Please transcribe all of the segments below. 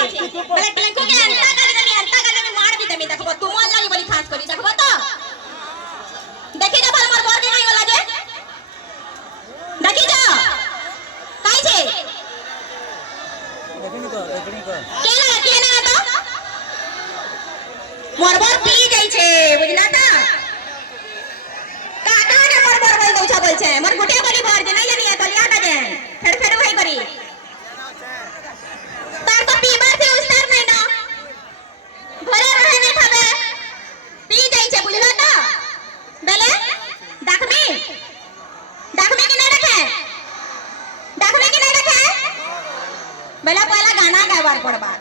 बोले टिंकू के अंता कर देमी मार दी देमी देखबो तुम लागी बोली खास करी देखबो तो देखि जा मोर बर के नहीं होला जे देखि जा काई छे देखनी को के ना तो मोर बर पी जाई छे बुझला त काका ने मोर बर बोल दउछा बोल छे मोर गुटिया बोली बर जे नहीं जानी तो लिया ता जे फेर वही करी तार तो पीबर से उस्तार नहीं ना घरे रहे नहीं खाबे पी जाई छे बुझला त बेले देखमी कि नहीं रखे बेला पहला गाना गावार पड़बा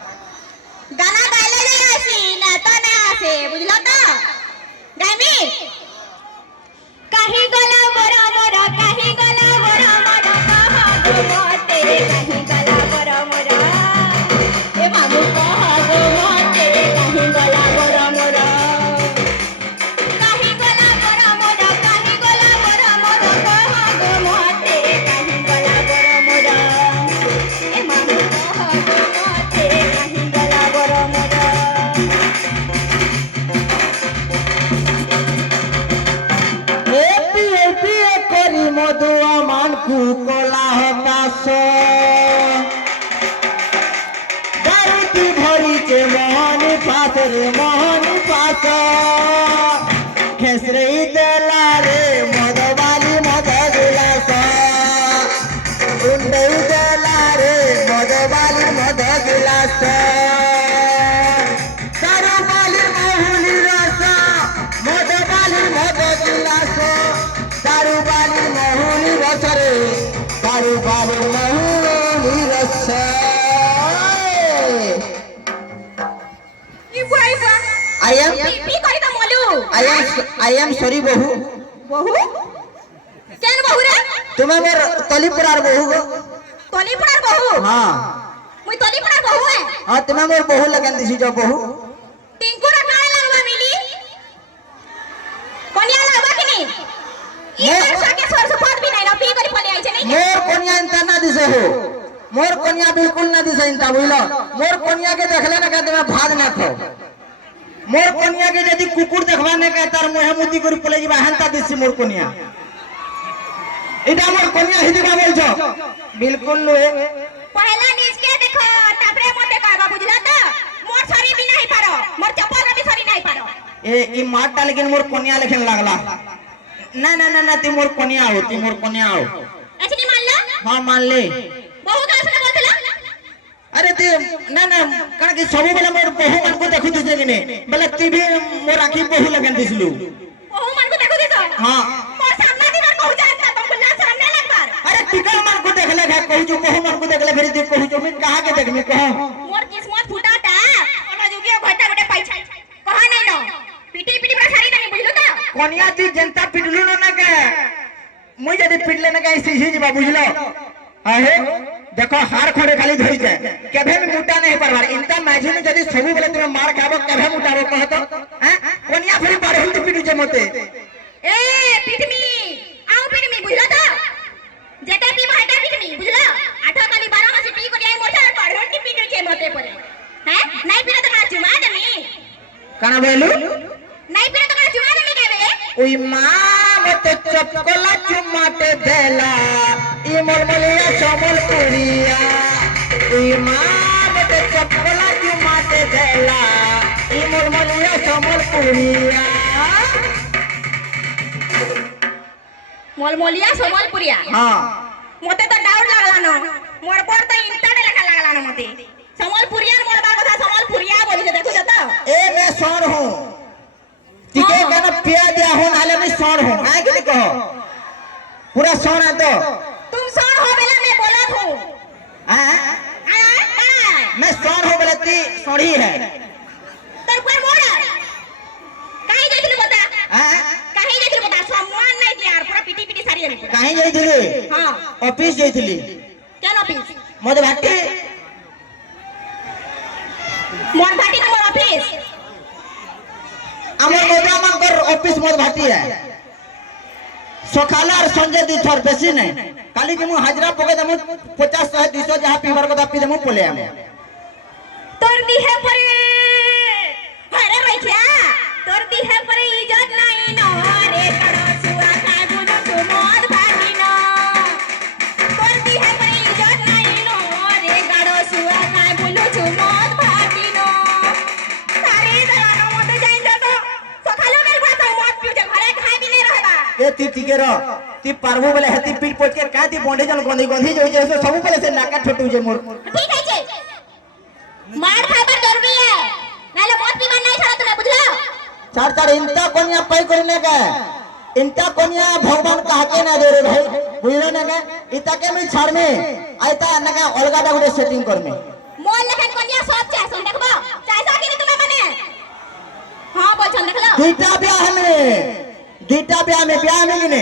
गाना गाइले नहीं आसी ना तो ना आसे बुझलो तो गाइमी कहीं गला मोरा मोरा कहीं गला मोरा मोरा कहा गो मोते कहीं गला मोरा मोरा ए बाबू कहा गो मोते कहीं गला मोरा मोरा कहीं गला मोरा मोरा कहीं गला मोरा मोरा कहा गो मोते कहीं गला मोरा मोरा ए बाबू कहा गो मोते कहीं गला मोरा मोरा करी मधुआ मान को कोला हताश दारूती भरी के मोहन पास खेसरे देला रे मधवाली मध गिलास उंडे देला रे मधवाली मध गिलास दारूवाली मोहनी रस मधवाली मध गिलास दारूवाली मोहनी रस रे दारूवाली मोहनी रस I am sorry बहु केन बहु रे तुम्हें मोर तलीपुरार बहु गो तलीपुरार बहु हां मुई तलीपुरार बहु है हां तुम्हें मोर बहु लगन दिसी जो बहु टिंकू रा काहे लगवा मिली कोनिया लगवा कि नहीं ये वर्षा के सरस पद भी नहीं ना पी करी पले आई छे नहीं मोर कोनिया इंता ना दिसे हो मोर कोनिया बिल्कुल ना दिसे इंता बुझलो मोर कोनिया के देखले ना कहते मैं भाग ना खो मोर कोनिया के यदि कुकुर देखवाने के तार मुहे मुदी करी पले जीवा हंता दिसी मोर कोनिया इटा मोर कोनिया हिदिका बोलछो बिल्कुल लोए पहला नीच के देखो तापरे मते कहबा बुझला त मोर सरी भी नहीं पारो मोर चप्पल भी सरी नहीं पारो ई मारटा लेकिन मोर कोनिया लेकिन लागला ना ना ना ना ती मोर कोनिया हो ऐसे नहीं मान ला हां मान ले बहु का सुन बोलतला अरे ते ना ना कण के सब बेला मोर बहु मन को देखु दिसे कि ने बेला टीवी मोर आखी बहु लगन दिसलु बहु मन को देखु दिसो हां मोर सामने दीवार कहू जानता तुम बुल्ला सामने लग बार अरे टिकल मन को देखले है कहू जो बहु मन को देखले फिर जे कहू जो मैं कहां के देखमी कह मोर किस्मत फुटाटा ओला जुगियो घटा घटे पाइछा कहा नहीं नो पीटी पीटी पर सारी नहीं बुझलो त कोनिया ती जनता पिटलु न के मुई जदी पिटले न के सीही जीवा बुझलो आहे देखो हार खोड़े खाली धरी जाए केभे में मुटा नहीं परवार इंता माझी ने जदी सबु बेले तुम मार खाबो केभे मुटाबो कहतो हैं कोनिया फिर बारे हिंद पिटु जे मते ए पिटमी आओ पिटमी बुझला त जेते पी माटा पिटमी बुझला 8 काली 12 मासी पी कोनी आई मोटा बारे हिंद पिटु जे मते परे हैं नहीं पिरे त का चुमा देमी काना बोलू नहीं पिरे त का चुमा देमी केबे ओई मां मते चपकोला चुमाटे देला ई मलमलिया समलपुरिया ई मां मते चपकोला चुमाटे देला ई मलमलिया समलपुरिया मलमलिया समलपुरिया हां मते तो डाउट लागला न मोर पर तो इंटरनेट लेखा लागला न मते समलपुरिया मोर बार কথা समलपुरिया बोली से देखो जता ए मैं सौर हूं ठीक है कहना पिया दिया हो नाले में सौर हूं है कि नहीं कहो पूरा सौर है तो तुम सौर हो बेला मैं बोलत हूं हां मैं सौर हो बोले ती सौड़ी है तर कोई मोड़ काहे देखली बता हां काहे देखली बता सम्मान नहीं दिया यार पूरा पीटी पीटी सारी है काहे जाइथिली हां ऑफिस जाइथिली केन ऑफिस मध भाटी मोर भाटी न मोर ऑफिस हमर मोटा मंकर ऑफिस मध भाटी है सकाला और संजय दी थर बेसी नहीं काली के मु हाजरा पके दमु 50 100 200 जहां पीवर को पी दमु पोले हम ଟିକେ ର ती पारबो बोले हेती पीठ पोच के का ती बॉन्डे जन गंधी गंधी जो जे सब बोले से नाका ठटू जे मोर ठीक है जे मार खाबर जरूरी है नाले मौत भी मन नहीं छड़ा तूने बुझला चार चार इंता कोनिया पाई करने का इंता कोनिया भगवान कहा के ना दे रे भाई बुझलो ना का इता के मैं छाड़ में आइता ना का अलगा डा गुडे सेटिंग कर में मोल लेखन कोनिया सब चाह सुन देखबो चाहसा कि तुम्हें मने हां बोल छन देखलो दुईटा ब्याह में किने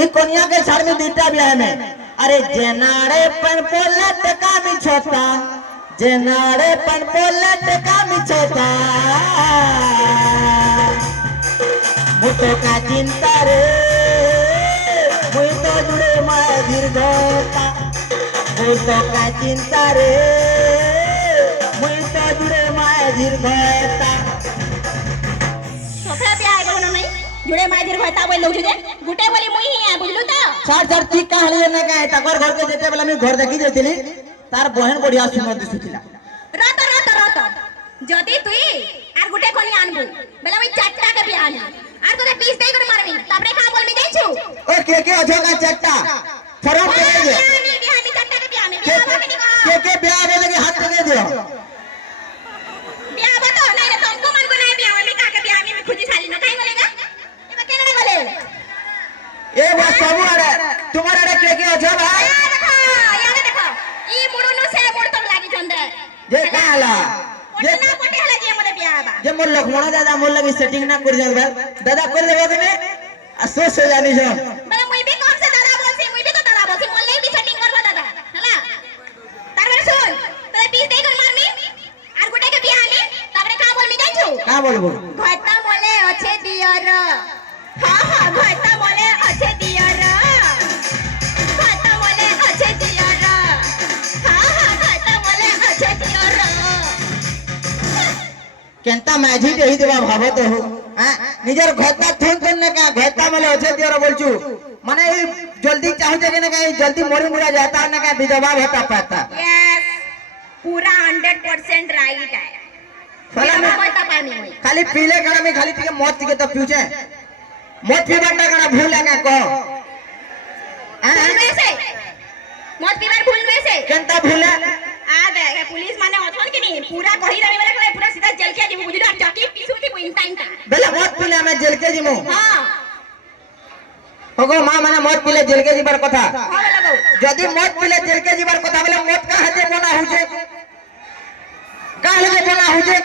ई कोनिया के छाड़ में दुईटा ब्याह में अरे जेनाड़े पन पोलट का मिछता जेनाड़े पन पोलट का मिछता मुतो का चिंता रे मुई तो जुड़े माधिर गोता मुतो का चिंता रे मुई तो जुड़े माधिर गोता छोकरा पे आए बोलो नहीं जुड़े माजिर होता बोल लोग जे गुटे बोली मुई ही है बुझलु तो चार चार ठीक कहानी ना का तकर घर के जेते बेला मैं घर देखि जेतिली तार बहन बढ़िया सुंदर दिसुतिला रत जदी तुई आर गुटे कोनी आनबु बेला मैं चाटटा के भी आनी आर तोरे पीस देई कर मारमी तापरे का बोल मी जाई छु ओ के अछो का चाटटा फरक के दे हामी चाटटा के भी आमी के ब्याह में लगे हाथ लगे दियो ब्याह बतो नहीं रे तुमको मन को नहीं ब्याह में का के ब्याह में खुदी साली न काई बोलेगा ये केने बोले ए वो सब अरे तुम्हारे अरे के अछो भाई देखो ई मुडुनु से मुड तक लागी चंदे जे काला ये ना कोटे हला जे मोरे ब्याह बा जे मोर लखमणा दादा मोर लगे सेटिंग ना कर जाबा दादा कर देबो कि ने असो से जानी जो बले मुई भी कौन से दादा बोलसी मुई भी तो दादा बोलसी मोर ले भी सेटिंग करबो दादा हला तारवर सुन तोरे पीस देई कर मारमी आर गुटे के ब्याह में तापरे का बोल मी जाई छु का बोलबो घटा मोले अच्छे दियर हां घटा मोले अच्छे दियर घटा मोले अच्छे दियर हां घटा मोले अच्छे दियर केंता माझी देही देबा भावत हो हां निजर घरता थुन थुन ने का घरता मले अच्छे दियर बोलछु माने जल्दी चाहू जे ने का जल्दी मोरी मुड़ा जाता ने का विधवा होता पाता यस पूरा 100% राइट है साला में बता पानी हुई खाली पीले गड़ा में खाली पी के मौत के तो पीछे मौत पी बंटा गड़ा भूल लगा को भूल में से मौत पीवर भूल में से केंता भूले आ दे पुलिस माने अथन के नहीं पूरा कही देवे वाला करे पूरा सीधा जेल के जीव बुझलो जाकी पीसू थी कोई टाइम का बेला मौत पीले में जेल के जीमु हां होगो मां माने मौत पीले जेल के जीवर कथा हां लगो यदि मौत पीले जेल के जीवर कथा बेला मौत का हजे बना हुजे का हजे बना हुजे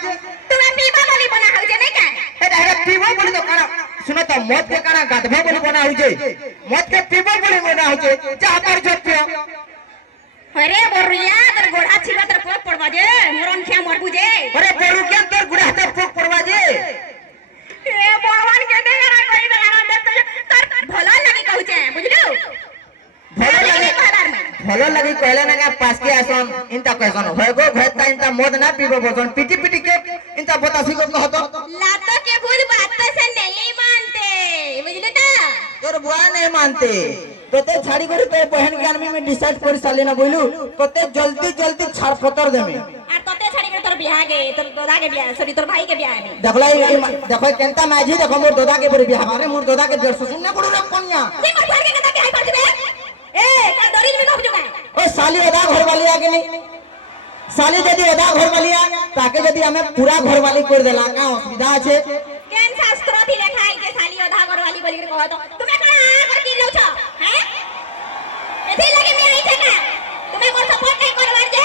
तुम्हें पीबा वाली बना हो जे नहीं का ए डायरेक्ट पीबो बोली तो काना सुनो तो मौत के काना गाधबा बोली बना हुजे मौत के पीबो बोली बना हुजे जा पर जो पियो अरे बोरिया तर गोड़ा छिला तर पोक पड़वा जे मोरन खिया मर बुझे अरे पेरू के तोर गुड़ा ते पोक पड़वा जे ए भगवान के दे ना कोई बना दे तर भला लगे कहू छे बुझलो भलो लगी कहले ना का पास के आसन इंता कहसन होगो घरता इंता मौत ना पीबो बोसन पीटी पीटी के इंता बतासी को कहतो लातो के भूल बात से नहीं मानते बुझले ता तोर बुआ नहीं मानते तोते छाड़ी करे तो बहन के आर्मी में डिसाइड कर साले ना बोलू तोते जल्दी जल्दी छाड़ पतर देमे और तोते छाड़ी के तोर बियाह के तोर दोदा के बियाह सॉरी तोर भाई के बियाह में देखला देखो केंता माझी देखो मोर दोदा के बियाह मारे मोर दोदा के जड़ सुन ना पड़ू रे कोनिया ते मोर घर के कता के हाई पड़ बे ए का डरिल में कब जुगा ओ साली ओदा घर वाली आके नहीं साली यदि ओदा घर वाली आ ताके यदि हमें पूरा घर वाली कर देला का असुविधा छे केन शास्त्र थी लिखाई के साली ओधा घर वाली बोली के कहतो तुम्हें कहां आ कर की लो छ हैं एथि लगे में आई थे का तुम्हें मोर सपोर्ट नहीं करवार जे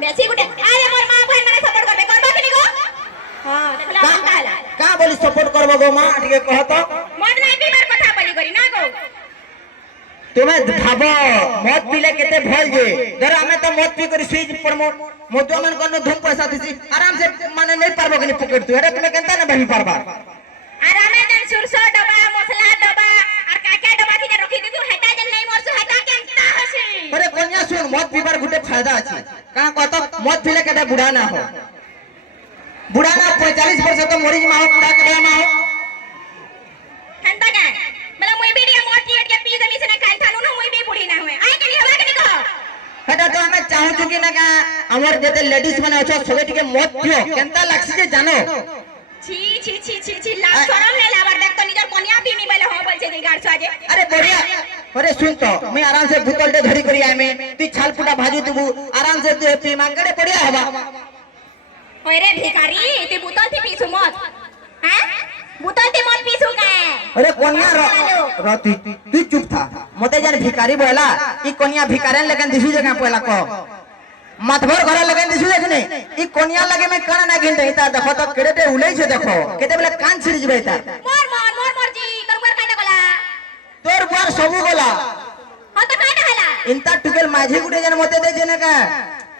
बेसी गुटे अरे मोर मां भाई मने सपोर्ट करबे करबो कि नहीं गो हां देखला हम कहला का बोली सपोर्ट करबो गो मां ठीक कहतो मत नहीं बीमार कथा बोली करी ना गो तुम्हें भाबो मौत पीले केते भल जे धर हमें तो मौत पी कर स्विच प्रमोट मोटो मन कोन धूम पैसा दिसी आराम से माने नहीं पारबो कि पकड़ तू अरे तुम्हें केनता ना बही पारबा आराम जन सुरसो डबा मसला डबा और काका डबा की रखी दी तू हटा जन नहीं मोर सु हटा केनता हसी अरे कोनिया सुन मौत पीबार गुटे फायदा अछि का कहतो मौत पीले केते बुढ़ा ना हो बुढ़ा ना 45 वर्ष तो मरी मा हो बुढ़ा के ना हो हंता का मला मुई बीड़ी मौत की के पी गली से ना खाई थानु न मुई भी बुढ़ी ना हुए आए के लिए हवा के नहीं कहो हटा तो हमें चाहू छु कि ना का हमर जेते लेडीज माने अछो सबे टिके मौत पियो केनता लागसी जे जानो छी छी छी छी छी लाज शरम ले लावर देख तो निजर कोनिया पीनी वाला हो बोल छे गाड़ साजे अरे बढ़िया अरे सुन तो मैं आराम से बोतल दे धरी करी आए में तू छाल पुटा भाजी तू आराम से तू पी मांग करे बढ़िया हवा ओए रे भिखारी ते बोतल थी पीसू मत हैं बोतल थी मत पीसू का अरे कोनिया रो तू चुप था मते जान भिखारी बोला ई कोनिया भिखारन लेकिन दिसु जगह पहला कह माथभर घर लेकिन दिसु देखने ई कोनिया लगे में कण ना गिनते ता देखो तो केड़े उलै छे देखो केते बेले कान छिड़ जबे ता मोर जी करवर काटे गला तोर बार सबु गला हां तो काटे हला इंता टुकेल माझी गुटे जन मते दे जने का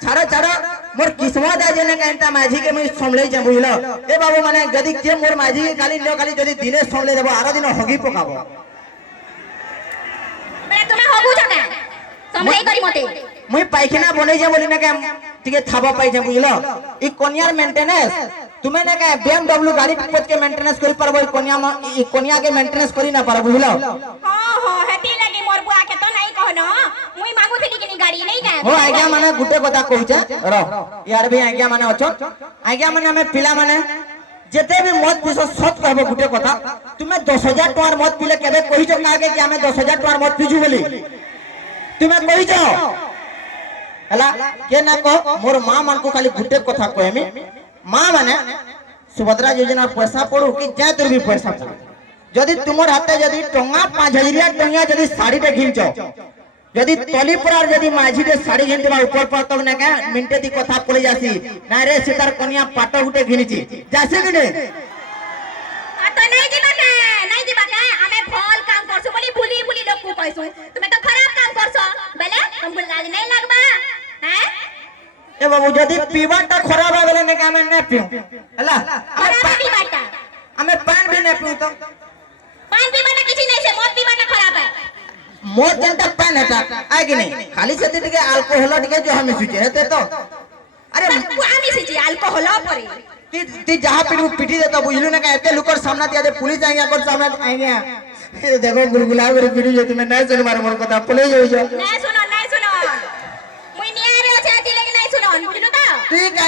छाड़ो मोर किस्मत आ जने का इंता माझी के मैं संभले जे बुझलो ए बाबू माने जदी के मोर माझी के खाली जदी दिने संभले देबो आरो दिन हगी पकाबो मैं तुम्हें हगु जका संभले करी मते मुई पाइखाना बनै जे बोली ना के तिके थाबा पाइ जे बुझलो ई कोनियार मेंटेनेंस तुम्हें ना के BMW गाड़ी पच के मेंटेनेंस करी परबो ई कोनिया के मेंटेनेंस करी ना पर बुझलो हां हेती लगी मोर बुआ के तो नहीं कहनो मुई मांगु थी कि गाड़ी नहीं का हो आज्ञा माने गुटे कथा कहूचे रो यार भी आज्ञा माने अछो आज्ञा माने हमें पिला माने जेते भी मत पीसो सत कहबो गुटे कथा तुमे 10000 टकार मत पीले केबे कहि जो आगे कि हमें 10000 टकार मत पीजू बोली तुमे कहि जो हला के ना कहो मोर मां मन को खाली गुटे कथा कहमी मां माने सुभद्रा योजना पैसा पड़ू कि जे तोर भी पैसा पड़ू जदि तुमर हाथे जदि टंगा 5000 टंगा जदि साड़ी टे घिंचो जदि तली परार जदि माझी रे साड़ी घिन देबा ऊपर पर तक ना के मिनटे दी कथा पड़े जासी ना रे सीतार कन्या पाट गुटे घिनिची जासे कि नहीं तो नहीं दिबा का हमें फल काम करसु बोली बुली लोग को कहसु तुम्हें तो खराब काम करसो बेले हमको लाज नहीं लगबा हैं ए बाबू जदि पीवाटा खराब आ गेले ने का हमें ने पियो हला हमें पान भी ने पियो तो पान पीवाटा किछि नहीं से मत पीवाटा खराब है मोर जनता पान हेता आइ कि नहीं खाली से टिके अल्कोहल टिके जो हमें सुचे हेते तो अरे आमी सिची अल्कोहल परे ती जहां पिटी देता बुझलु ना का एते लुकर सामना दिया दे पुलिस आएंगे और सामने आएंगे देखो गुलगुला करे पिटी जो तुम्हें नहीं सुन मारे मोर कथा पुलिस हो जा नहीं सुनो मुई निया रे আছে আজ লাগি নাই শুনো বুঝলো তো ठीक है।